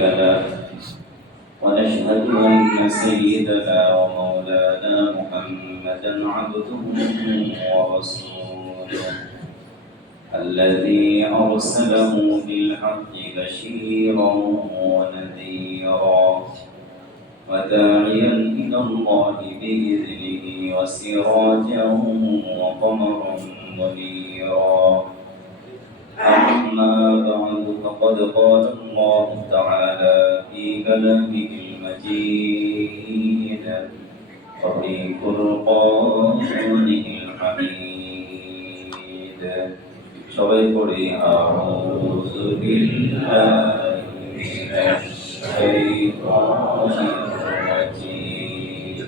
له ونشهد أن سيدنا ومولانا محمدا عبده ورسوله الذي أرسله بالحق بشيرا ونذيرا وداعيا إلى الله بإذنه وسراجا وقمرا منيرا. أما بعد فقد قال الله تعالى في كلامه المجيد وفي فرقانه الحميد সবাই পড়ি أعوذ بالله من الشيطان الرجيم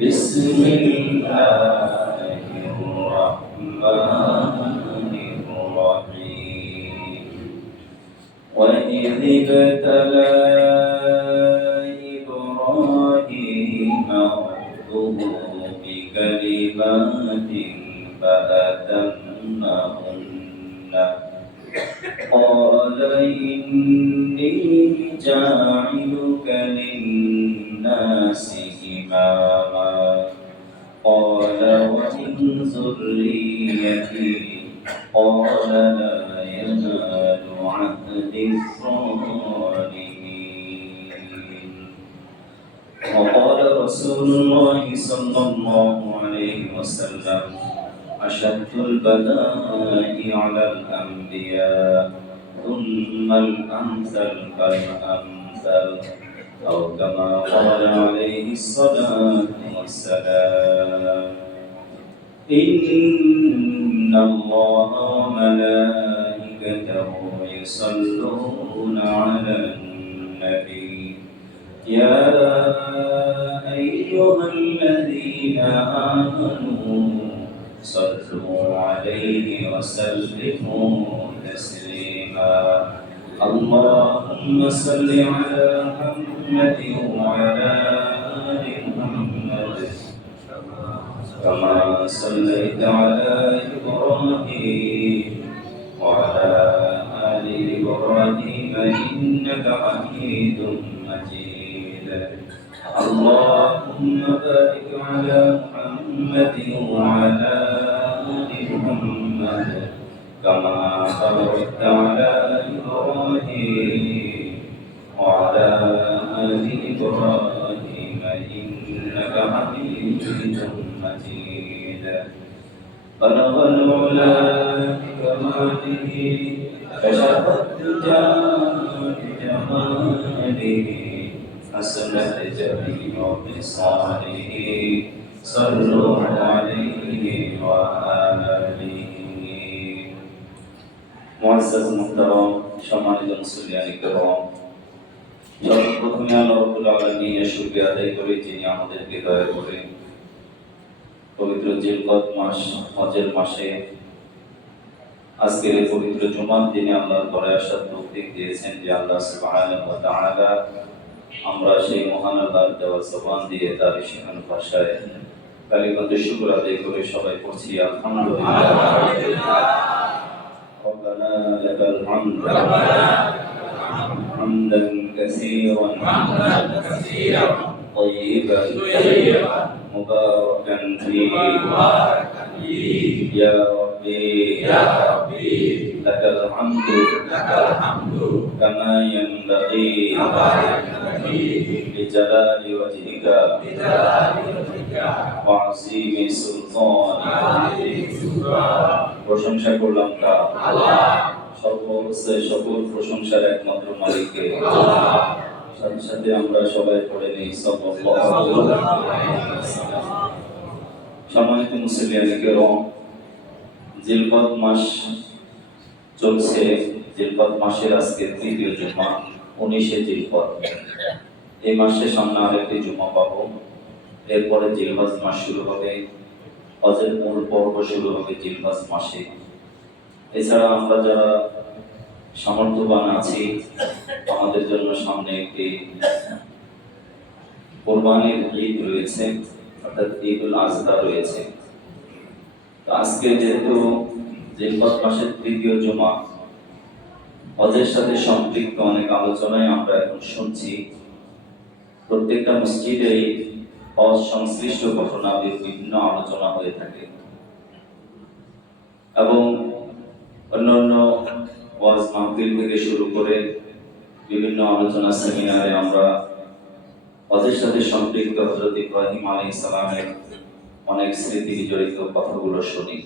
بسم الله الرحمن الرحيم وإذ ابتلى إبراهيم ربه بكلمات فأتمهن قال إني جاعلك للناس إماما قال ومن ذريتي قال لا ينال عهد الظالمين. وقال رسول الله صلى الله عليه وسلم أشد البلاء على الأنبياء ثم الأمثل فالأمثل أو كما قال عليه الصلاة والسلام إن الله وملائكته يصلون على النبي يا أيها الذين آمنوا صلوا عليه وسلموا تسليما. اللهم صل على محمد وعلى آل محمد كما صليت على إبراهيم وعلى آل إبراهيم إنك حميد مجيد. اللهم بارك على محمد وعلى آل محمد كما باركت على إبراهيم وعلى آل إبراهيم إنك حميد مجيد. بلغ العلا بكماله كشف الدجى بجماله حسنت جميع خصاله صلوا عليه وآله. মুআজ্জাজ মুহতারাম সম্মানিত মুসলিয়ান کرام, সর্বপ্রথমে আল্লাহ রাব্বুল আলামিনের শুকরিয়া আদায় করি যিনি আমাদেরকে দয়া করে পবিত্র জিলকদ মাস হজের মাসে আজকের এই পবিত্র জুমার দিনে আল্লাহর ঘরে আসার তৌফিক দিয়েছেন। যে আল্লাহ সুবহানাহু ওয়া তাআলা আমরা সেই মহান আল্লাহর দেওয়া জবান দিয়ে তার শিখান ভাষায় কালিমাতে শুকর আদায় করে সবাই পড়ছি আলহামদুলিল্লাহ। ربنا لك الحمد حمدا كثيرا طيبا مباركا فيه يا ربي لك الحمد كما ينبغي لجلال وجهك وعظيم سلطانك. প্রশংসা করলাম তার সর্বস্তরে সকল প্রশংসার একমাত্র মালিককে। সাথে সাথে আমরা সবাই পড়ে নেই সাল্লাল্লাহু আলাইহি ওয়াসাল্লাম। সম্মানিত মুসলিয়ান کرام, জিলকদ মাস চলছে। জিলকদ মাসের আজকে তৃতীয় জুমা, 19শে জিলকদ। এই মাসে সামনে আরেকটি জুমা পাবো, এরপরে জিলহজ মাস শুরু হবে। হজের মূল পর্ব শুরু হবে জিলহজ মাসে। এছাড়া আমরা যারা সামর্থ্যবান আছি, আমাদের জন্য সামনে একটি কোরবানির ঈদ রয়েছে, অর্থাৎ ঈদুল আজহা রয়েছে। আজকে যেহেতু জিলহজ মাসের তৃতীয় জুমা, হজের সাথে সম্পৃক্ত অনেক আলোচনায় আমরা এখন শুনছি। প্রত্যেকটা মসজিদেই হজ সংশ্লিষ্ট ঘটনাবলীর বিভিন্ন আলোচনা হয়ে থাকে এবং অন্যান্য ওয়াজ মাহফিল থেকে শুরু করে বিভিন্ন আলোচনা সেমিনারে আমরা হজের সাথে সম্পৃক্ত হযরত ইব্রাহিম আলাইহিস সালামের অনেক স্মৃতি জড়িত কথাগুলো শুনি।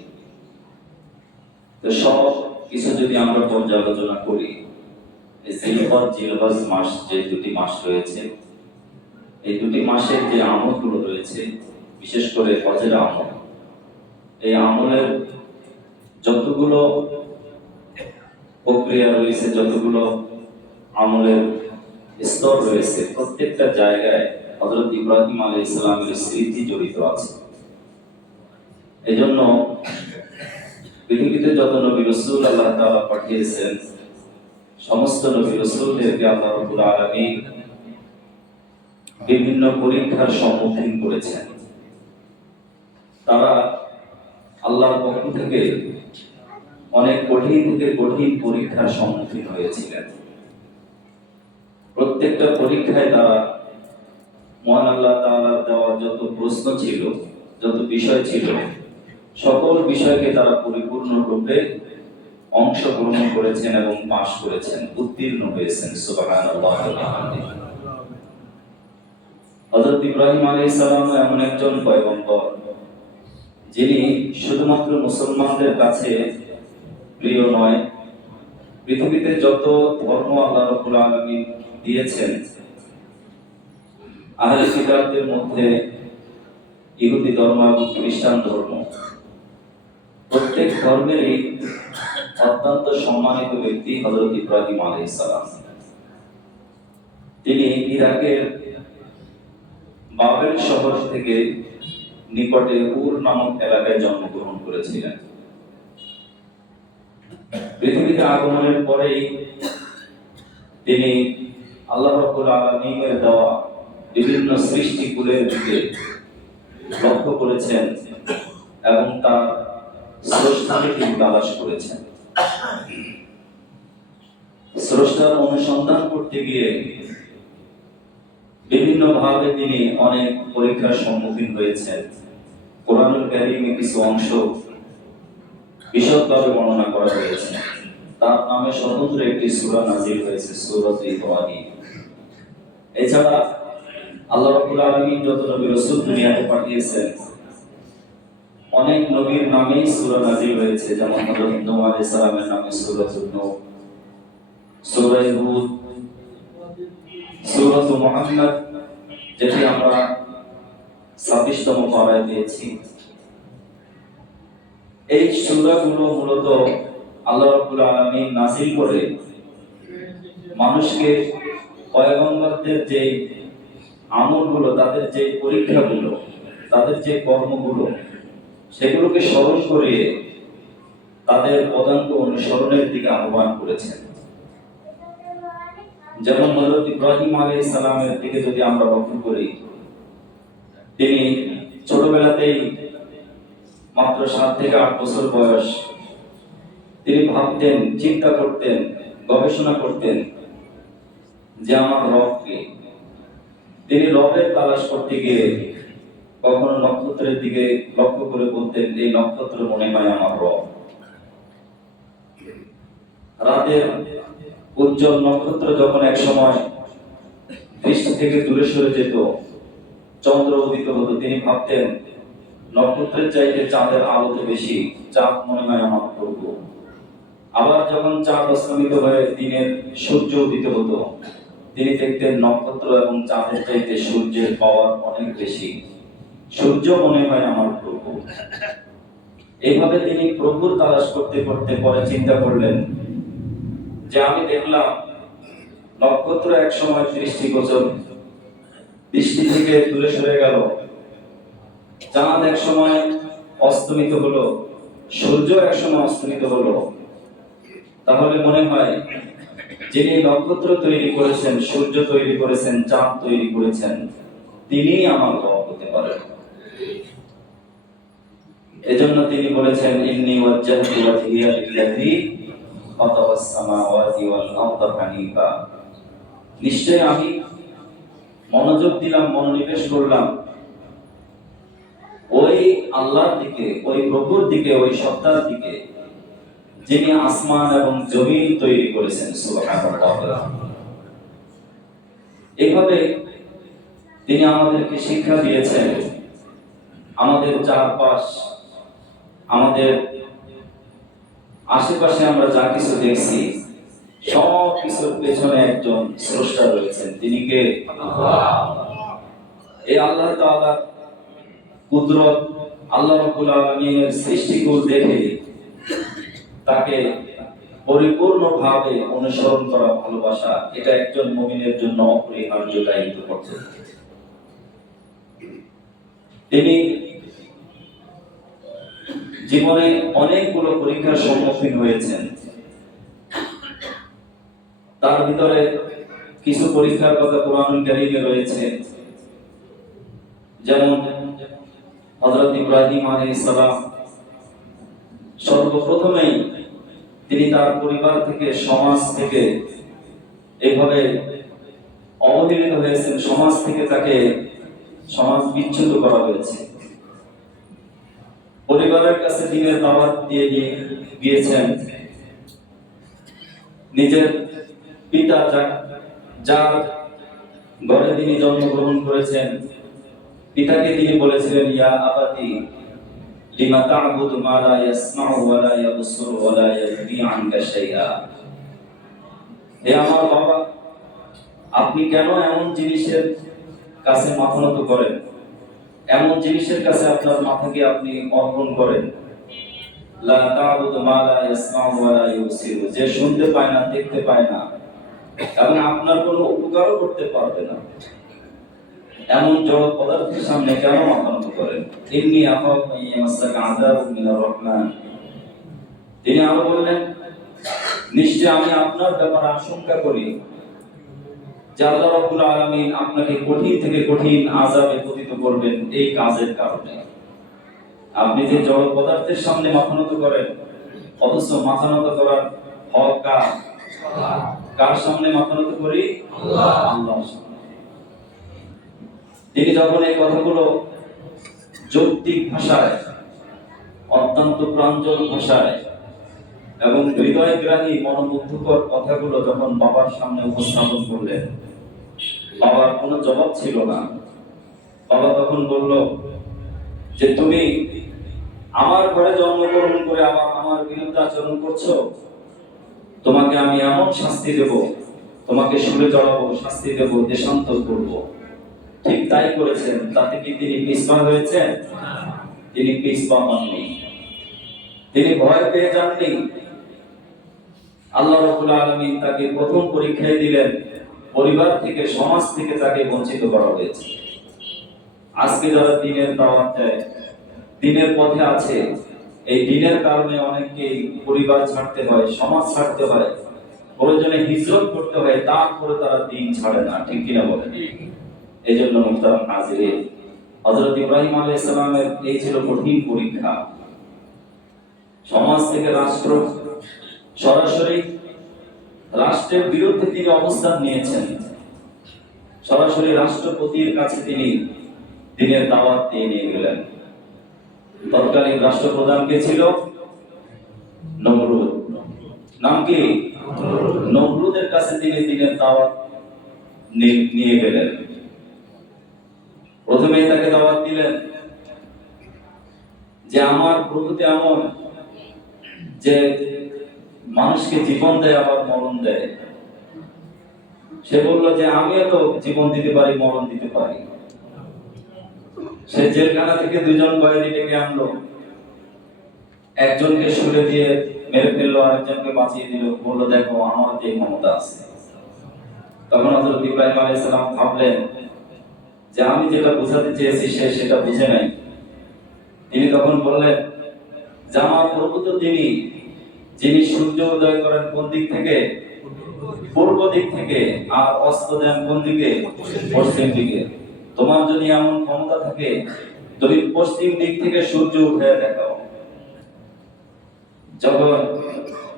তো সব কিছু যদি আমরা পর্যালোচনা করি, জিলহজ জিলহজ মাস যে দুটি মাস রয়েছে, এই দুটি মাসের যে আমলগুলো রয়েছে, বিশেষ করে হজের আমল, এই আমলের যতগুলো প্রক্রিয়া রয়েছে, যতগুলো আমলের স্তর রয়েছে, প্রত্যেকটা জায়গায় হযরত ইব্রাহিম আলাইহিস সালামের স্মৃতি জড়িত আছে। এজন্য পৃথিবীতে যত নবী রাসূল আল্লাহ তাআলা পাঠিয়েছেন, সমস্ত নবী রাসূলদেরকে আল্লাহ রাব্বুল আলামিন বিভিন্ন পরীক্ষার সম্মুখীন করেছেন। তারা আল্লাহর পক্ষ থেকে অনেক কঠিন থেকে কঠিন পরীক্ষার সম্মুখীন হয়েছিলেন। প্রত্যেকটা পরীক্ষায় তারা মহান আল্লাহ তাআলার দেওয়া যত প্রশ্ন ছিল, যত বিষয় ছিল, সকল বিষয়কে তারা পরিপূর্ণরূপে অংশগ্রহণ করেছেন এবং পাশ করেছেন, উত্তীর্ণ হয়েছেন। সুবহানাল্লাহ। হযরত ইব্রাহিম আলাইহিস সালাম এমন একজন পয়গম্বর যিনি শুধুমাত্র মুসলমানদের কাছে প্রিয় নয়, পৃথিবীতে যত ধর্ম আল্লাহ রাব্বুল আলামিন দিয়েছেন, আহলে কিতাবদের মধ্যে ইহুদি ধর্ম এবং খ্রিস্টান ধর্ম, প্রত্যেক ধর্মেরই অত্যন্ত সম্মানিত ব্যক্তি হযরত ইব্রাহিম আলাইহিস সালাম। তিনি ইরাকের বাবেল শহর থেকে নিকটে উর নামক এলাকায় জন্মগ্রহণ করেছিলেন। পৃথিবীতে আগমনের পরেই তিনি আল্লাহ রাব্বুল আলামিনের দেওয়া বিভিন্ন সৃষ্টিকুলের দিকে লক্ষ্য করেছেন এবং তার স্রষ্টাকে তিনি তালাশ করেছেন। স্রষ্টার অনুসন্ধান করতে গিয়ে বিভিন্ন ভাবে তিনি অনেক পরীক্ষার সম্মুখীন হয়েছেন। কোরআনুল কারীমে কিছু অংশ বিশদভাবে বর্ণনা করা হয়েছে। তার নামে স্বতন্ত্র একটি সূরা নাযিল হয়েছে, সূরাতুল ইব্রাহিম। এছাড়া আল্লাহ রাব্বুল আলামিন যত নবী রাসূল দুনিয়াতে পাঠিয়েছেন, অনেক নবীর নামেই সূরা নাযিল হয়েছে। যেমন হযরত নূহ আলাইহিস সালামের নামে সূরাতুন নূহ, সূরা হুদ, সূরাতুল মুহাম্মদ, যেটি আমরা 26তম পারায় পেয়েছি। এই সূরাগুলো মূলত আল্লাহ রাব্বুল আলামিন নাযিল করে মানুষকে পয়গম্বরদের যে আমলগুলো, তাদের যে পরীক্ষাগুলো, তাদের যে কর্মগুলো, সেগুলোকে স্মরণ করিয়ে তাদের পদাঙ্ক অনুসরণের দিকে আহ্বান করেছেন। যেমন হযরত ইব্রাহিম আলাইহিস সালামের দিকে যদি আমরা লক্ষ্য করি, তিনি ছোটবেলাতেই মাত্র 7 থেকে 8 বছর বয়স, তিনি ভাবতেন, চিন্তা করতেন, গবেষণা করতেন যে আমার রব কে। তিনি রবের তালাশ করতে গিয়ে কখনো নক্ষত্রের দিকে লক্ষ্য করে বলতেন, এই নক্ষত্র মনে হয় আমার রব। রাতের উজ্জ্বল নক্ষত্র যখন এক সময় দৃষ্টি থেকে দূরে সরে যেত, চন্দ্র উদিত হতো, তিনি ভাবতেন নক্ষত্রের চাইতে চাঁদের আলোতে বেশি, চাঁদ মনে হয় আমার প্রভু। আবার যখন চাঁদ অস্তমিত হয়ে দিনের সূর্য উদিত হতো, তিনি দেখতেন নক্ষত্র এবং চাঁদের চাইতে সূর্যের পাওয়ার অনেক বেশি, সূর্য মনে হয় আমার প্রভু। এইভাবে তিনি প্রভুর তালাশ করতে করতে পরে চিন্তা করলেন যে আমি দেখলাম নক্ষত্র এক সময় দৃষ্টিগোচর, দৃষ্টি থেকে দূরে সরে গেল, চাঁদ এক সময় অস্তমিত হলো, সূর্য এক সময় অস্তমিত হলো। তাহলে মনে হয় যিনি নক্ষত্র তৈরি করেছেন, সূর্য তৈরি করেছেন, চাঁদ তৈরি করেছেন, তিনিই আমার রব হতে পারেন। এজন্য তিনি বলেছেন, ইন্নী ওয়াজ্জাহতু ওয়াজহিয়া লিল্লাযী ফাতারাস সামাওয়াতি ওয়াল আরদা হানিফা, নিশ্চয় আমি মনোযোগ দিলাম, মনোনিবেশ করলাম ওই আল্লাহর দিকে, ওই প্রভুর দিকে, ওই সত্তার দিকে যিনি আসমান এবং জমিন তৈরি করেছেন। সুবহানাল্লাহ। এইভাবে তিনি আমাদেরকে শিক্ষা দিয়েছেন। আমাদের চারপাশ, আমাদের আশেপাশে আমরা যা কিছু দেখছি, সব কিছুর পেছনে একজন স্রষ্টা রয়েছেন। তিনি কে? আল্লাহ। এই আল্লাহ তাআলার কুদরত, আল্লাহ রাব্বুল আলামিনের সৃষ্টিগুলো দেখে তাকে পরিপূর্ণভাবে অনুসরণ করা, ভালোবাসা, এটা একজন মুমিনের জন্য অপরিহার্য দায়িত্ব কর্তব্য। তিনি জীবনে অনেকগুলো পরীক্ষার সম্মুখীন হয়েছেন। তার ভিতরে কিছু পরীক্ষার কথা কুরআনুল কারীমে রয়েছে। যেমন হযরত ইব্রাহিম আলাইহিস সালাম সর্বপ্রথমেই তিনি তার পরিবার থেকে, সমাজ থেকে এইভাবে অবহেলিত হয়েছেন। সমাজ থেকে তাকে সমাজ বিচ্যুত করা হয়েছে। পরিবারের কাছে দ্বীনের দাওয়াত দিয়ে গিয়েছেন। নিজের পিতা যার ঘরে তিনি জন্মগ্রহণ করেছেন, পিতাকে তিনি বলেছিলেন, ইয়া আবাতি লিমা তা'বুদু মা লা ইয়াসমাউ ওয়া লা ইয়াবসুরু ওয়া লা ইয়াগনি আনকা শাইআ। হে আমার বাবা, আপনি কেন এমন জিনিসের কাছে মাথা নত করেন, এমন জিনিসের কাছে আপনার মাথাকে আপনি অর্পণ করেন? লা তা'বুদু মা লা ইয়াসমাউ ওয়া লা ইউবসিরু, যে শুনতে পায় না, দেখতে পায় না এবং আপনার কোনো উপকারও করতে পারবে না, এমন জড় পদার্থের সামনে কেন মাথা নত করেন? ইন্নী আখাফু আন ইয়ামাসসাকা আযাবুম মিনার রাহমান। তিনি আরো বললেন, নিশ্চয় আমি আপনার ব্যাপারে আশঙ্কা করি যে আল্লাহ রাব্বুল আলামিন আপনাকে কঠিন থেকে কঠিন আযাবে পতিত করবেন এই কাজের কারণে। আপনি যে জড় পদার্থের সামনে মাথা নত করেন, অথচ মাথা নত করার হক কার? কার সামনে মাথা নত করি? আল্লাহর সামনে। তিনি যখন এই কথাগুলো যৌক্তিক ভাষায়, অত্যন্ত প্রাঞ্জল ভাষায় এবং হৃদয়গ্রাহী, মনোমুগ্ধকর কথাগুলো যখন বাবার সামনে উপস্থাপন করলেন, বাবার কোনো জবাব ছিল না। বাবা তখন বলল যে তুমি আমার ঘরে জন্মগ্রহণ করে আমার বিরুদ্ধে আচরণ করছো, তোমাকে আমি এমন শাস্তি দেব, তোমাকে সুরে চড়াবো, শাস্তি দেব, দেশান্তর করব। ঠিক তাই করেছেন। তাতে কি তিনি পিছপা হয়েছেন? তিনি পিছপা হননি, তিনি ভয় পেয়ে যাননি। আল্লাহ রাব্বুল আলামিন তাকে প্রথম পরীক্ষায় দিলেন, পরিবার থেকে, সমাজ থেকে তাকে বঞ্চিত করা হয়েছে। আজকে যারা দ্বীনের দাওয়াত দেয়, দ্বীনের পথে আছে, এই দ্বীনের কারণে অনেককে পরিবার ছাড়তে হয়, সমাজ ছাড়তে হয়, প্রয়োজনে হিজরত করতে হয়, তারপরে তারা দ্বীন ছাড়ে না। ঠিক কিনা বলেন? এই জন্য মুহতারাম হাজিরিন, হযরত ইব্রাহিম আলাইহিস সালামের এই ছিল কঠিন পরীক্ষা। সমাজ থেকে রাষ্ট্র, সরাসরি রাষ্ট্রের বিরুদ্ধে তিনি অবস্থান নিয়েছেন। সরাসরি রাষ্ট্রপতির কাছে তিনি দ্বীনের দাওয়াত দিয়ে নিয়ে গেলেন। তৎকালীন রাষ্ট্রপ্রধান কে ছিল? নমরুদ। নাম কি? নমরুদের কাছে তিনি দ্বীনের দাওয়াত নিয়ে গেলেন। প্রথমে তাকে দাওয়াত দিলেন যে আমার প্রভুতে এমন যে মানুষকে জীবন দেয় আবার মরণ দেয়। সে বলল যে আমিও তো জীবন দিতে পারি, মরণ দিতে পারি। সে জেলখানা থেকে দুজন কয়েদি ডেকে আনলো, একজনকে শুলে দিয়ে মেরে ফেললো, আরেকজনকে বাঁচিয়ে দিল, বললো দেখো আমার যে ক্ষমতা আছে। তখন হযরত ইব্রাহিম আলাইহিস সালাম ভাবলেন যে আমি যেটা বোঝাতে চেয়েছি সে সেটা বুঝে নাই। তিনি তখন বললেন যে আমার প্রভু তো যিনি সূর্য উদয় করেন কোন দিক থেকে? পূর্ব দিক থেকে, আর অস্ত দেন কোন দিকে? পশ্চিম দিকে। তোমার যদি এমন ক্ষমতা থাকে, তুমি পশ্চিম দিক থেকে সূর্য উঠে দেখাও। যখন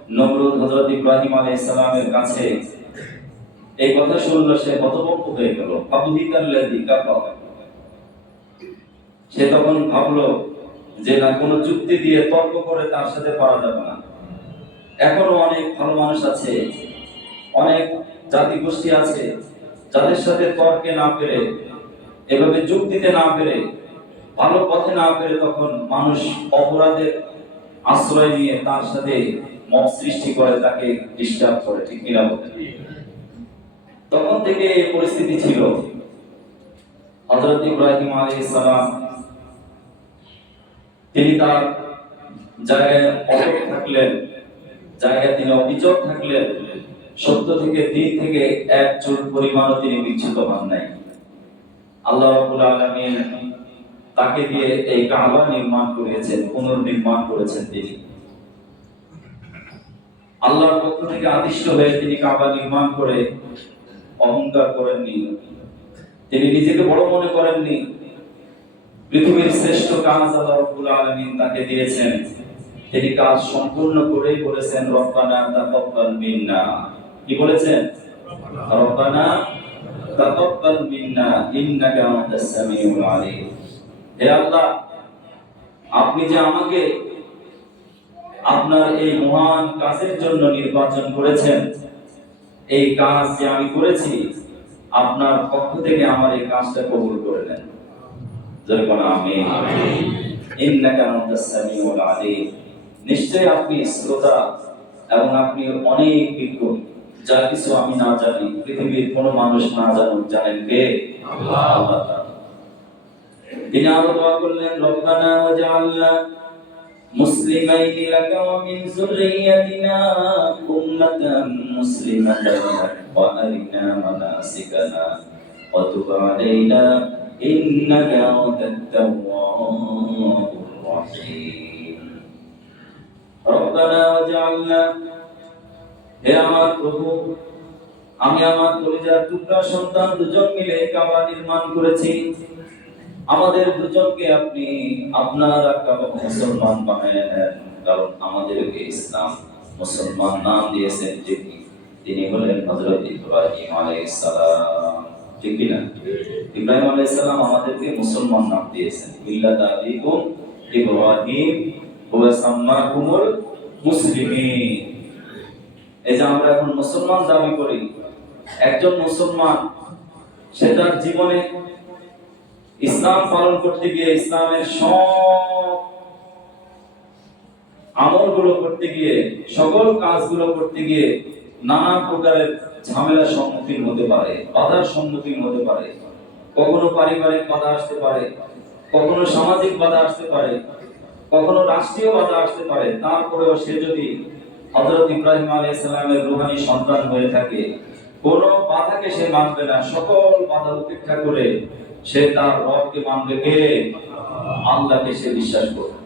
নমরুদ হযরত ইব্রাহিম আলাইহিস সালামের কাছে এই কথা শুনলো, সে হতভম্ব হয়ে গেল। ফাবুহিতাল্লাযী কাফার, সে তখন ভাবলো যে না, কোনো যুক্তি দিয়ে তর্ক করে তার সাথে পারা যাবে না। এখনো অনেক ভালো মানুষ আছে, অনেক জাতি গোষ্ঠী আছে যাদের সাথে তর্কে না পেরে, এভাবে যুক্তিতে না পেরে, ভালো পথে না পেরে, তখন মানুষ অপরাধের আশ্রয় নিয়ে তার সাথে মত সৃষ্টি করে, তাকে ডিস্টার্ব করে, ঠিক কিনা বলেন? তখন থেকে এই পরিস্থিতি ছিল। হযরত ইব্রাহিম আলাইহিস সালাম তিনি তার জায়গায় অটল থাকলেন, জায়গায় তিনি অবিচল থাকলেন। সত্য থেকে, দিন থেকে এক চুল পরিমাণও তিনি বিচ্যুত হন নাই। আল্লাহ রাব্বুল আলামিন তাকে দিয়ে এই কাবা নির্মাণ করেছেন, পুনর্নির্মাণ করেছেন তিনি। আল্লাহর পক্ষ থেকে আদিষ্ট হয়ে তিনি কাবা নির্মাণ করে অহংকার করেননি, তিনি নিজেকে বড় মনে করেননি। পৃথিবীর শ্রেষ্ঠ কাজ আল্লাহ রাব্বুল আলামিন তাকে দিয়েছেন, তিনি কাজ সম্পূর্ণ করেই বলেছেন রব্বানা তাকাব্বাল মিন্না। কি বলেছেন? রব্বানা তাকাব্বাল মিন্না ইন্নাকা আনতাস সামিউল আলিম। হে আল্লাহ, আপনি যে আমাকে আপনার এই মহান কাজের জন্য নির্বাচন করেছেন, এই কাজ যে আমি করেছি, আপনার পক্ষ থেকে আমার এই কাজটা কবুল করে নেন। জোরে বলো আমিন। ইন্নাকা আনতাস সামিউল আলিম, নিশ্চয়ই আপনি শ্রোতা এবং আপনি অনেক বিজ্ঞ। যা কিছু আমি না জানি, পৃথিবীর কোনো মানুষ না জানুক, জানেন কে? আল্লাহ। তিনি আরো দোয়া করলেন, রব্বানা ওয়াজআলনা মুসলিমাইনি লাকা ওয়া মিন যুররিয়্যাতিনা উম্মাতান মুসলিমাতান ওয়া আরিনা মানাসিকানা ওয়া তুব আলাইনা ইন্নাকা আনতাত তাওয়াবুর রাহিম। রব্বানা ওয়াজআলনা, হে আমার প্রভু, আমি আমার কলিজার টুকরা সন্তান দুজন মিলে কাবা নির্মাণ করেছি। আমাদের দুজনকে আপনি আপনার কাবা মুসলমান বানিয়ে নেন, কারণ আমাদেরকে ইসলাম মুসলমান নাম দিয়েছেন তিনি হলেন হযরত ইব্রাহিম আলাইহিস সালাম। ঠিক কি না? ইব্রাহিম আলাইহিস সালাম আমাদেরকে মুসলমান নাম দিয়েছেন। মিল্লাত আবিকুম ইব্রাহিম ওয়া সাম্মাকুমুল মুসলিমিন। এই যে আমরা এখন মুসলমান দাবি করি, একজন মুসলমান সে তার জীবনে ইসলাম পালন করতে গিয়ে, ইসলামের সব আমলগুলো করতে গিয়ে, সকল কাজগুলো করতে গিয়ে নানা প্রকারের ঝামেলার সম্মুখীন হতে পারে, বাধার সম্মুখীন হতে পারে। কখনো পারিবারিক বাধা আসতে পারে, কখনো সামাজিক বাধা আসতে পারে, কখনো রাষ্ট্রীয় বাধা আসতে পারে। তারপরেও সে যদি হযরত ইব্রাহিম আলাইহিস সালামের রূহানী সন্তান হয়ে থাকে, কোনো বাধাকে সে মানবে না। সকল বাধা উপেক্ষা করে সে তার রবকে মানবে, কে? আল্লাহকে সে বিশ্বাস করবে।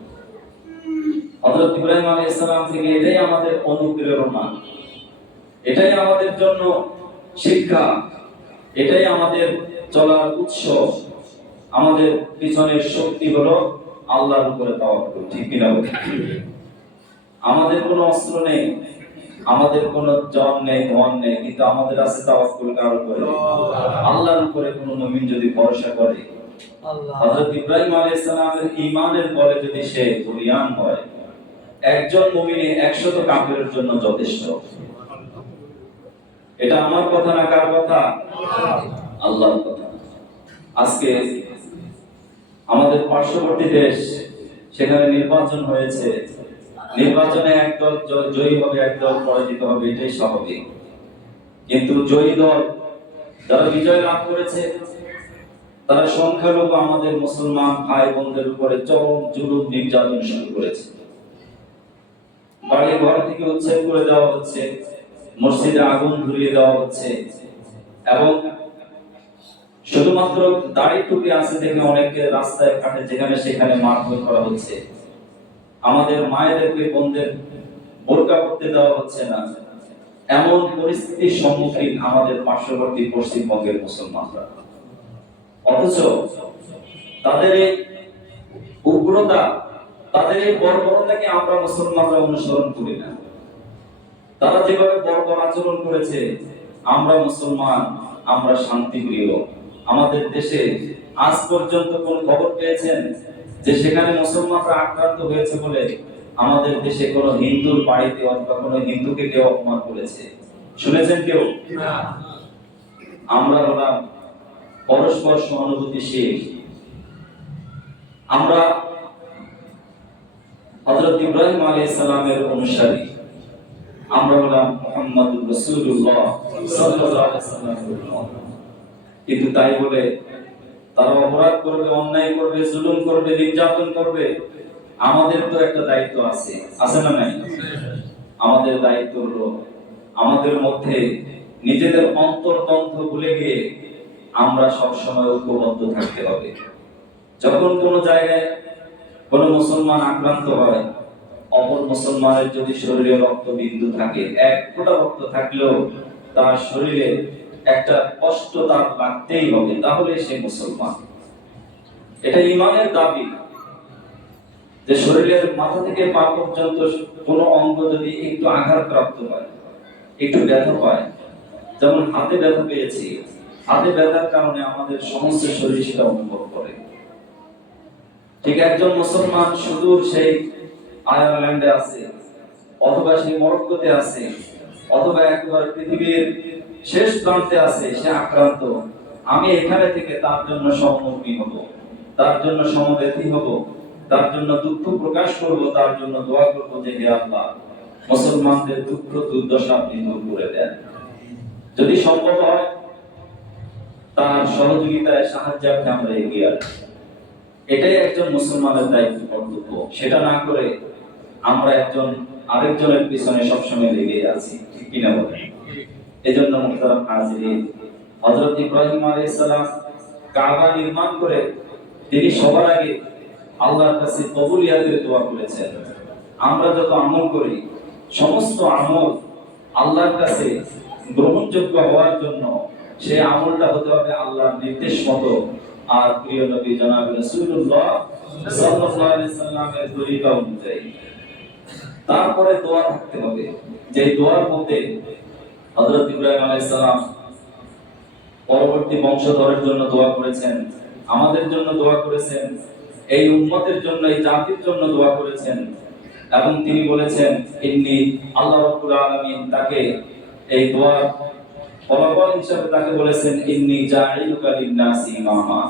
হযরত ইব্রাহিম আলাইহিস সালাম থেকে এটাই আমাদের অনুপ্রেরণা, এটাই আমাদের জন্য শিক্ষা, এটাই আমাদের চলার উৎস। আমাদের পিছনের শক্তি হলো আল্লাহর উপরে তাওয়াক্কুল। ঠিক কিনা? আমাদের কোনো অস্ত্র নেই, আমাদের কোনো জন নেই, ধন নেই, কিন্তু আমাদের আছে তাওয়াক্কুল কার উপরে? আল্লাহর উপরে। কোনো মুমিন যদি ভরসা করে, হযরত ইব্রাহিম আলাইহিস সালামের ঈমানের বলে যদি সে বলিয়ান হয়, একজন মুমিনে 100 কাফেরের জন্য যথেষ্ট। এটা আমার কথা না, কার কথা? আল্লাহর কথা। আজকে আমাদের পার্শ্ববর্তী দেশ, সেখানে নির্বাচন হয়েছে। নির্বাচনে একদল জয়ী হবে, একদল পরাজিত হবে, এটাই স্বাভাবিক। কিন্তু জয়ী দল যারা বিজয় লাভ করেছে, তারা সংখ্যালঘু আমাদের মুসলমান ভাই বোনদের উপরে চরম জুলুম নির্যাতন শুরু করেছে। বাড়ি ঘর থেকে উচ্ছেদ করে দেওয়া হচ্ছে, মসজিদে আগুন ধরিয়ে দেওয়া হচ্ছে, এবং শুধুমাত্র দাড়ি টুপি আছে দেখে অনেকে রাস্তায় ঘাটে যেখানে সেখানে মারধর করা হচ্ছে। আমাদের মায়েদেরকে, বোনদের বোরকা পরতে দেওয়া হচ্ছে না। এমন পরিস্থিতির সম্মুখীন আমাদের পার্শ্ববর্তী পশ্চিমবঙ্গের মুসলমানরা। অথচ তাদের এই উগ্রতা, তাদের এই বর্বরতাকে আমরা মুসলমানরা অনুসরণ করি না। তারা যেভাবে বর্বর আচরণ করেছে, আমরা মুসলমান, আমরা শান্তিপ্রিয়। আমাদের দেশে আজ পর্যন্ত কোন খবর পেয়েছেন যে সেখানে মুসলমানরা আক্রান্ত হয়েছে বলে আমাদের দেশে কোন হিন্দুর বাড়িতে অথবা কোন হিন্দুকে কেউ অপমান করেছে? শুনেছেন কেউ? আমরা হলাম পরস্পর সহানুভূতিশীল। আমরা হযরত ইব্রাহিম আলাইহিস সালামের অনুসারী। আমরা হলাম মুহাম্মাদুর রাসূলুল্লাহ সাল্লাল্লাহু আলাইহি ওয়াসাল্লাম। কিন্তু তাই বলে তারা অপরাধ করবে, অন্যায় করবে, জুলুম করবে, নির্যাতন করবে। আমাদের তো একটা দায়িত্ব আছে, আছে না নাই? আমাদের দায়িত্ব হলো আমাদের মধ্যে নিজেদের অন্তর্দ্বন্দ্ব ভুলে গিয়ে আমরা সবসময় ঐক্যবদ্ধ থাকতে হবে। যখন কোনো জায়গায় কোনো মুসলমান আক্রান্ত হয়, অপর মুসলমানের যদি শরীরে রক্ত বিন্দু থাকে, এক ফোঁটা রক্ত থাকলেও তার শরীরে একটা কষ্ট তার লাগতেই হবে, তাহলে সে মুসলমান। এটা ঈমানের দাবি যে শরীরের মাথা থেকে পা পর্যন্ত কোনো অঙ্গ যদি একটু আঘাতপ্রাপ্ত হয়, একটু ব্যথা পায়, যেমন হাতে ব্যথা পেয়েছি, হাতে ব্যথার কারণে আমাদের সমস্ত শরীর সেটা অনুভব করে। ঠিক একজন মুসলমান সুদূর সেই আয়ারল্যান্ডে আছে, অথবা সেই মরক্কোতে আছে, অথবা একবার পৃথিবীর শেষ প্রান্তে আছে, সে আক্রান্ত। আমি এখানে থেকে তার জন্য সহমর্মী হব, তার জন্য সমব্যথী হব, তার জন্য দুঃখ প্রকাশ করব, তার জন্য দোয়া করব যে হে আল্লাহ, মুসলমানদের দুঃখ দুর্দশা আপনি দূর করে দেন। যদি সম্ভব হয় তার সহযোগিতায় সাহায্যার্থে আমরা এগিয়ে আসি। এটাই একজন মুসলমানের দায়িত্ব, কর্তব্য। সেটা না করে আমরা একজন আরেকজনের পিছনে সবসময় লেগে আছি, ঠিক কিনা বলেন? এজন্য মুহতারাম হাজিরিন, হযরত ইব্রাহিম আলাইহিস সালাম কাবা নির্মাণ করে তিনি সবার আগে আল্লাহর কাছে কবুলিয়াতের দোয়া করেছেন। আমরা যত আমল করি, সমস্ত আমল আল্লাহর কাছে গ্রহণযোগ্য হওয়ার জন্য সেই আমলটা হতে হবে আল্লাহর নির্দেশ মতো, আর প্রিয় নবী জনাব রাসূলুল্লাহ সাল্লাল্লাহু আলাইহি সাল্লামের তরিকা অনুযায়ী। তারপরে দোয়া থাকতে হবে, যে দোয়ার মধ্যে হযরত ইব্রাহিম আলাইহিস সালাম পরবর্তী বংশধরের জন্য দোয়া করেছেন, আমাদের জন্য দোয়া করেছেন, এই উম্মতের জন্য, এই জাতির জন্য দোয়া করেছেন। এবং তিনি বলেছেন, ইন্নী, আল্লাহ রাব্বুল আলামিন তাকে এই দোয়ার ফলাফল হিসেবে তাকে বলেছেন, ইন্নী জাইলুকা লিন-নাসি ইমামা।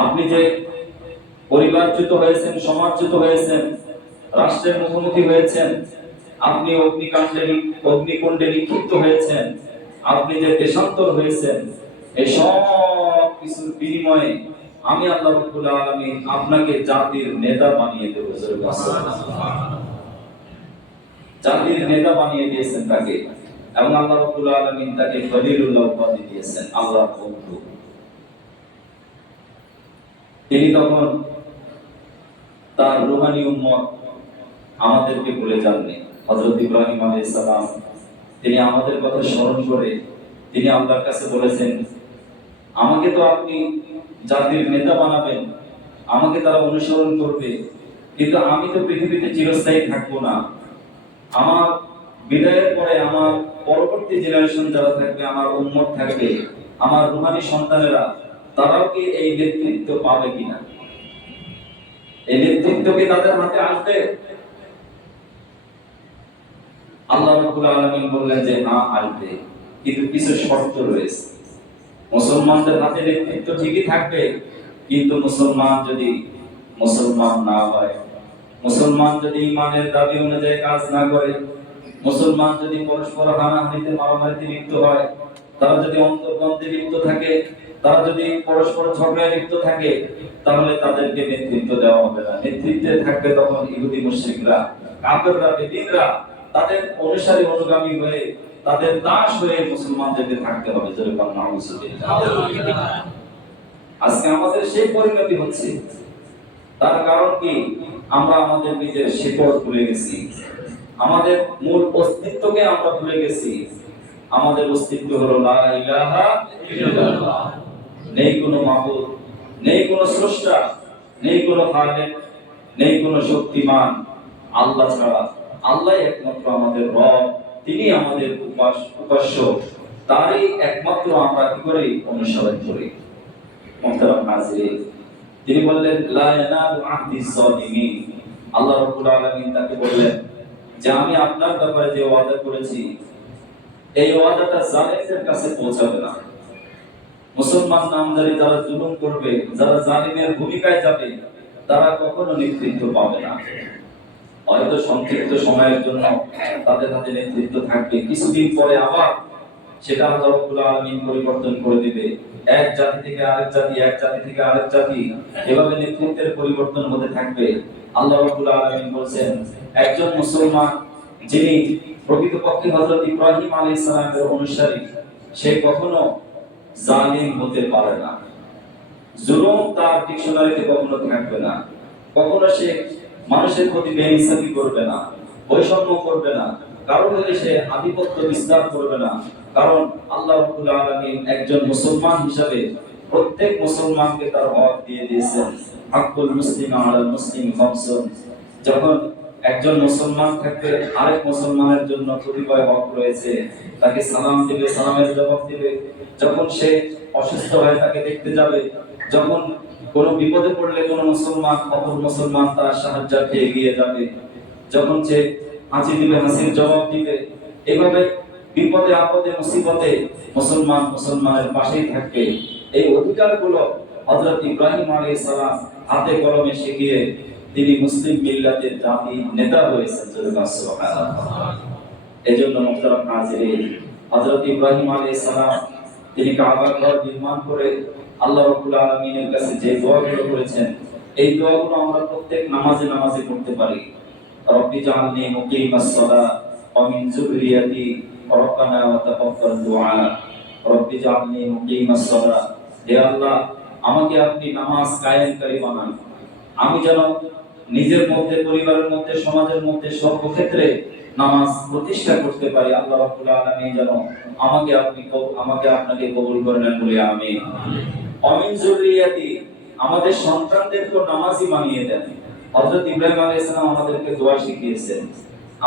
আপনি যে পরিবারচ্যুত হয়েছেন, সমাজচ্যুত হয়েছেন, রাষ্ট্রের মুখোমুখি হয়েছেন, আপনি অগ্নিকুণ্ডে নিক্ষিপ্ত হয়েছেন, আপনি যে দেশান্তর হয়েছেন, এই সব কিছুর বিনিময়ে আমি আল্লাহ রাব্বুল আলামিন আপনাকে জাতির নেতা বানিয়ে দেব। জাতির নেতা বানিয়ে দিয়েছেন তাকে, এবং আল্লাহ রাব্বুল আলামিন তাকে খলিলুল্লাহ উপাধি দিয়েছেন, আল্লাহর বন্ধু। তিনি তখন তার রূহানী উম্মত আমাদেরকে ভুলে যাননি। হযরত ইব্রাহিম আলাইহিস সালাম তিনি আমাদের কথা স্মরণ করে তিনি আল্লাহর কাছে বলেছেন, আমাকে তো আপনি জাতির নেতা বানাবেন, আমাকে তারা অনুসরণ করবে, কিন্তু আমি তো পৃথিবীতে চিরস্থায়ী থাকবো না। আমার বিদায়ের পরে আমার পরবর্তী জেনারেশন যারা থাকবে, আমার উম্মত থাকবে, আমার রূহানী সন্তানেরা, তারাও কি এই নেতৃত্ব পাবে কিনা? এই নেতৃত্ব কি তাদের হাতে আসবে? আল্লাহ রাব্বুল আলামিন বললেন যে না, আসবে, কিন্তু কিছু শর্ত রয়েছে। মুসলমানদের হাতে নেতৃত্ব ঠিকই থাকবে, কিন্তু মুসলমান যদি মুসলমান না হয়, মুসলমান যদি ঈমানের দাবি অনুযায়ী কাজ না করে, মুসলমান যদি পরস্পর হানাহানিতে মারামারিতে লিপ্ত হয়, তারা যদি অন্তর্দ্বন্দ্বে লিপ্ত থাকে, তারা যদি পরস্পর ঝগড়ায় লিপ্ত থাকে, তাহলে তাদেরকে নেতৃত্ব দেওয়া হবে না। নেতৃত্বে থাকবে তখন ইহুদি মুশরিকরা, কাফেররা, বেদিনরা। তাদের অনুসারী অনুগামী হয়ে, তাদের দাস হয়ে মুসলমানদেরকে থাকতে হবে। যেরকম নাউজুবিল্লাহ, আজকে আমাদের সেই পরিণতি হচ্ছে। তার কারণ কি? আমরা আমাদের নিজের শিকড় ভুলে গেছি, আমাদের মূল অস্তিত্বকে আমরা ভুলে গেছি। আমাদের অস্তিত্ব হলো লা ইলাহা ইল্লাল্লাহ, নেই কোনো মাবুদ, নেই কোনো স্রষ্টা, নেই কোনো খালেক, নেই কোনো শক্তিমান আল্লাহ ছাড়া। আল্লাহ একমাত্র আমাদের রব, তিনি আমাদের উপাস্য, তারই একমাত্র আমরা কি করি, অনুসরণ করি। মুহতারাম হাজিরিন, তিনি বললেন লা ইয়ানালু আহদি যালিমিন, আল্লাহ রাব্বুল আলামিন তাকে বললেন যে আমি আপনার ব্যাপারে যে ওয়াদা করেছি এই ওয়াদাটা জালিমদের কাছে পৌঁছাবে না। মুসলমান নামধারী যারা জুলুম করবে, যারা জালিমের ভূমিকায় যাবে, তারা কখনো নেতৃত্ব পাবে না। হয়তো সংক্ষিপ্ত সময়ের জন্য তাদের হাতে নেতৃত্ব থাকবে, কিছুদিন পরে আবার সেটা আল্লাহ রাব্বুল আলামিন পরিবর্তন করে দিবে। এক জাতি থেকে আরেক জাতি, এক জাতি থেকে আরেক জাতি, এভাবে নেতৃত্বের পরিবর্তন হতে থাকবে। আল্লাহ রাব্বুল আলামিন বলেন একজন মুসলমান যিনি প্রকৃতপক্ষে হযরত ইব্রাহিম আলাইহিস সালামের অনুসারী, সে কখনো জালিম হতে পারে না। জুলুম তার ডিকশনারিতে কখনো থাকবে না। কখনো সে মানুষের প্রতি বেইনসাফি করবে না, বৈষম্য করবে না, কারো প্রতি সে আধিপত্য বিস্তার করবে না। কারণ আল্লাহ রাব্বুল আলামিন একজন মুসলমান হিসাবে প্রত্যেক মুসলমানকে তার হক দিয়ে দিয়েছেন। হাক্কুল মুসলিম আলাল মুসলিম খামসুন, যখন একজন মুসলমান থাকবে আরেক মুসলমানের জন্য কতিপয় হক রয়েছে। তাকে সালাম দিবে, সালামের জবাব দিবে। যখন সে অসুস্থ হয় তাকে দেখতে যাবে। যখন কোনো বিপদে পড়লে কোনো মুসলমান অপর মুসলমান তার সাহায্যার্থে এগিয়ে যাবে। যখন সে হাসি দিবে, হাসির জবাব দিবে। এভাবে বিপদে আপদে মুসিবতে মুসলমান মুসলমানের পাশেই থাকবে। এই অধিকারগুলো হযরত ইব্রাহিম আলাইহিস সালাম হাতে কলমে শিখিয়ে তিনি মুসলিম মিল্লাতের জাতি নেতা হয়েছেন। সুবহানাল্লাহ। এজন্য মুহতারাম হাজিরিন, হযরত ইব্রাহিম আলাইহিস সালাম তিনি কাবা ঘর নির্মাণ করে আল্লাহ রাব্বুল আলামিনের কাছে যে দোয়াগুলো করেছেন, এই দোয়াগুলো আমরা প্রত্যেক নামাজে নামাজে করতে পারি। রব্বি জাআলনি মুকিমাস সালাহ ওয়া মিন যুররিয়াতি রব্বানা ওয়া তাকাব্বাল দুআ। রব্বি জাআলনি মুকিমাস সালাহ, হে আল্লাহ আমাকে আপনি নামাজ কায়েমকারী বানান। আমি যেন নিজের মধ্যে, পরিবারের মধ্যে, সমাজের মধ্যে সর্বক্ষেত্রে নামাজ প্রতিষ্ঠা করতে পারি। আল্লাহ রাব্বুল আলামিন যেন আমাকে আপনাকে কবুল করে নেন বলে আমিন। অমিন যুররিয়াতি, আমাদের সন্তানদেরকে নামাজি বানিয়ে দেন। হযরত ইব্রাহিম আলাইহিস সালাম আমাদেরকে দোয়া শিখিয়েছেন।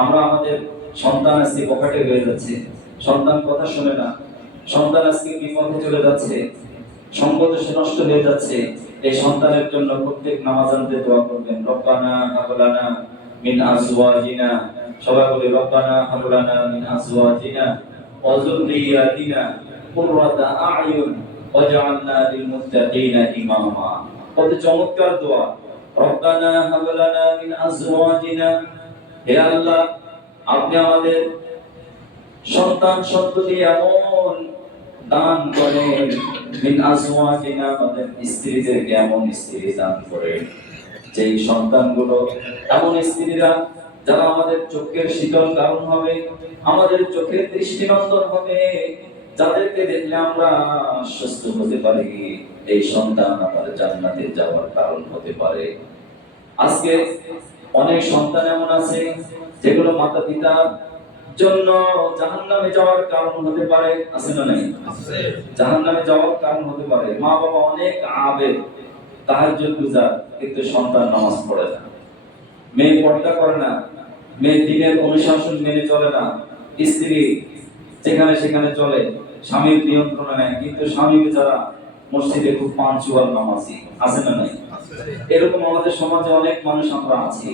আমরা আমাদের সন্তান আজকে বখাটে হয়ে যাচ্ছে, সন্তান কথা শুনে না, সন্তান আজকে বিপথে চলে যাচ্ছে, সম্পদ নষ্ট হয়ে যাচ্ছে। এই সন্তানের জন্য প্রত্যেক নামাজানদের দোয়া করবেন। রব্বানা হাব লানা মিন আজওয়াজিনা, সবাই বলি রব্বানা হাব লানা মিন আজওয়াজিনা ওয়া যুররিয়াতিনা কুররাতা আ'য়ুন ওয়াজআলনা লিল মুত্তাকিনা ইমামা। কত চমৎকার দোয়া। রব্বানা হাব লানা মিন আজওয়াজিনা, হে আল্লাহ আপনি আমাদের সন্তান সন্ততি এমন দান করেন, মিন আজওয়াজিনা, আমাদের স্ত্রীদেরকে এমন স্ত্রী দান করেন যেই সন্তানগুলো এমন স্ত্রীরা যারা আমাদের চোখের শীতল কারণ হবে, আমাদের চোখের দৃষ্টিনন্দন হবে, যাদেরকে দেখলে আমরা সুস্থ হতে পারি। এই সন্তান আমার জান্নাতে যাওয়ার কারণ হতে পারে। আজকে অনেক সন্তান এমন আছে যেগুলো মাতা পিতার জন্য জাহান্নামে যাওয়ার কারণ হতে পারে। আছে না নাই? আছে। জাহান্নামে যাওয়ার কারণ হতে পারে। মা বাবা অনেক আবেদ, তাহাজ্জুদ গুজার, কিন্তু সন্তান নামাজ পড়ে না, মেয়ে পর্দা করে না, মেয়ে দ্বীনের অনুশাসন মেনে চলে না, স্ত্রী যেখানে সেখানে চলে, স্বামীর নিয়ন্ত্রণে নেয়, কিন্তু স্বামী বেচারা মসজিদে খুব পাঁচওয়াক্ত নামাজি। আছে না নাই? এরকম আমাদের সমাজে অনেক মানুষ আমরা আছি।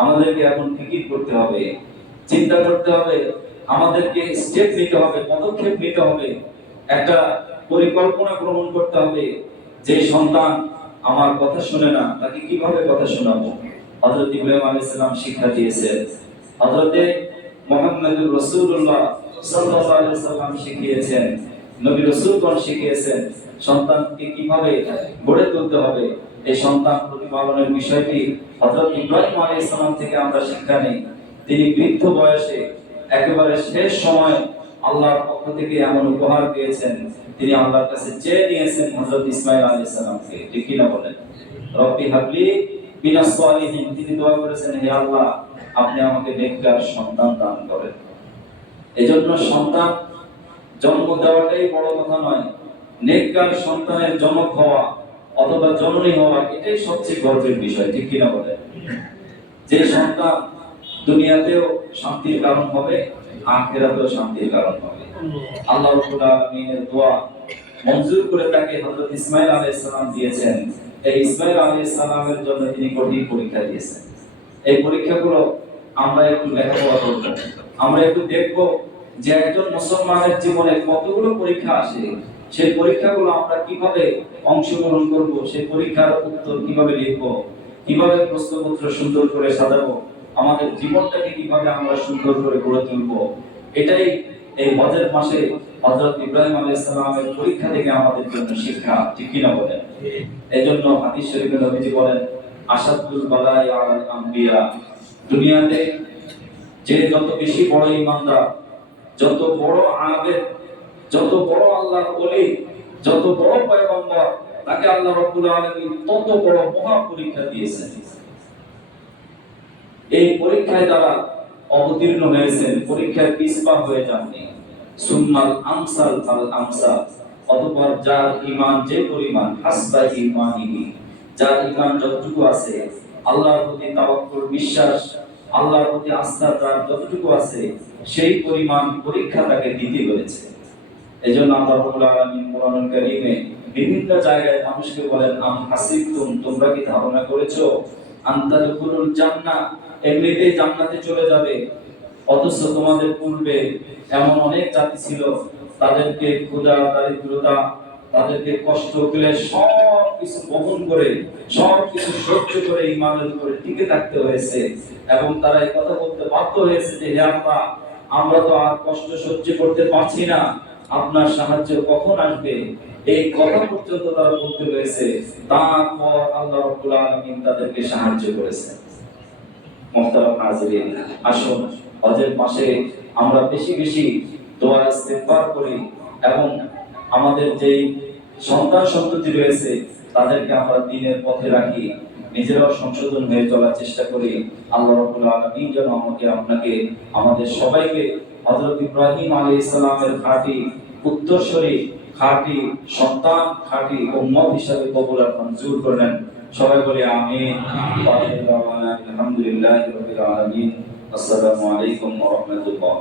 আমাদেরকে এখন ফিকির করতে হবে, চিন্তা করতে হবে, আমাদেরকে স্টেপ নিতে হবে, পদক্ষেপ নিতে হবে, একটা পরিকল্পনা গ্রহণ করতে হবে। যে সন্তান আমার কথা শুনে না তাকে কিভাবে কথা শোনাবো? হযরত ইব্রাহিম আলাইহিস সালাম শিক্ষা দিয়েছেন, হযরত মুহাম্মদুর রাসূলুল্লাহ সাল্লাল্লাহু আলাইহি সাল্লাম শিখিয়েছেন, নবী রাসূলগণ শিখিয়েছেন সন্তানকে কিভাবে গড়ে তুলতে হবে। এই সন্তান প্রতিপালনের বিষয়টি হযরত ইব্রাহিম আলাইহিস সালাম থেকে আমরা শিক্ষা নেই। তিনি বৃদ্ধ বয়সে একেবারে শেষ সময় আল্লাহর পক্ষ থেকে এমন উপহার পেয়েছেন, তিনি আল্লাহর কাছে চেয়ে নিয়েছেন হযরত ইসমাঈল আলাইহিস সালামকে। ঠিক কি না বলেন? রব্বি হাবলি মিনাস সালিহিন, তিনি দোয়া করেছেন, হে আল্লাহ আপনি আমাকে নেককার সন্তান দান করেন। এজন্য সন্তান জন্ম দেওয়াটাই বড় কথা নয়, নেককার সন্তানের জনক হওয়া অথবা জননী হওয়া এটাই সবচেয়ে গর্বের বিষয়। ঠিক কি না বলেন? যে সন্তান দুনিয়াতেও শান্তির কারণ হবে, আখিরাতেও শান্তির কারণ হবে। আল্লাহ রাব্বুল আলামিনের দোয়া মঞ্জুর করে তাকে হযরত ইসমাঈল আলাইহিস সালাম দিয়েছেন। এই ইসমাঈল আলাইহিস সালামের জন্য তিনি কঠিন পরীক্ষা দিয়েছেন। এই পরীক্ষাগুলো আমরা একটু লেখাপড়া করব, আমরা একটু দেখব যে একজন মুসলমানের জীবনে কতগুলো পরীক্ষা আসে, সেই পরীক্ষাগুলো আমরা কিভাবে অংশগ্রহণ করব, সেই পরীক্ষার উত্তর কিভাবে লিখব, কিভাবে প্রশ্নপত্র সুন্দর করে সাজাবো, আমাদের জীবনটাকে কিভাবে আমরা সুন্দর করে গড়ে তুলবো, এটাই এই হজের মাসে হযরত ইব্রাহিম আলাইহিস সালামের পরীক্ষা থেকে আমাদের জন্য শিক্ষা, ঠিক কি না বলেন? এজন্য হাদিস শরীফে নবীজি বলেন, আশাদুল বালাই আলাল আম্বিয়া, দুনিয়াতে যে যত বেশি বড় ঈমানদার, যত বড় আবেদ, যত বড় আল্লাহর ওলি, যত বড় পয়গম্বর, তাকে আল্লাহ রাব্বুল আলামিন তত বড় মহা পরীক্ষা দিয়েছেন। এই পরীক্ষায় যারা অবতীর্ণ হয়েছেন, পরীক্ষায় পিছপা হয়ে যাননি, সুন্নাল আমসাল আল আমসাল, অতঃপর যার ঈমান যে পরিমাণ, হাসবা ঈমানিহি, যার ঈমান যতটুকু আছে, আল্লাহর প্রতি তাওয়াক্কুল বিশ্বাস, আল্লাহর প্রতি আস্থা যার যতটুকু আছে, সেই পরিমাণ পরীক্ষা তাকে দিতে হয়েছে। এজন্য আল্লাহ রাব্বুল আলামিন কোরআনুল কারীমে বিভিন্ন জায়গায় মানুষকে বলেন, আম হাসিবতুম, তোমরা কি ধারণা করেছো, আনতাদখুলুল জান্নাহ, এমনিতেই জান্নাতে চলে যাবে, অথচ তোমাদের পূর্বে এমন অনেক জাতি ছিল, তাদেরকে ক্ষুধা, দারিদ্রতা, তাদেরকে কষ্ট পেলে সব কিছু বহন করে, সব কিছু সহ্য করে ঈমানের উপরে টিকে থাকতে হয়েছে, এবং তারা এই কথা বলতে বাধ্য হয়েছে যে, হে আল্লাহ, আমরা তো আর কষ্ট সহ্য করতে পারছি না, আপনার সাহায্য কখন আসবে, এই কথা পর্যন্ত তারা বলতে হয়েছে। তারপর আল্লাহ রাব্বুল আলামিন তাদেরকে সাহায্য করেছেন। মুহতারাম হাজিরিন, আসুন হজের মাসে আমরা বেশি বেশি দোয়া ইস্তেগফার করি, এবং আমাদের যেই সন্তান সন্ততি রয়েছে তাদেরকে আমরা দ্বীনের পথে রাখি, নিজেরাও সংশোধন হয়ে চলার চেষ্টা করি। আল্লাহ রাব্বুল আলামিন যেন আমাকে, আপনাকে, আমাদের সবাইকে হযরত ইব্রাহিম আলাইহিস সালামের খাঁটি উত্তরসূরি, খাঁটি সন্তান, খাঁটি উম্মত হিসেবে কবুল আর মঞ্জুর করেন। সবাই বলি আমিন। আলহামদুলিল্লাহি রাব্বিল আলামিন। আসসালামু আলাইকুম ওয়া রাহমাতুল্লাহ।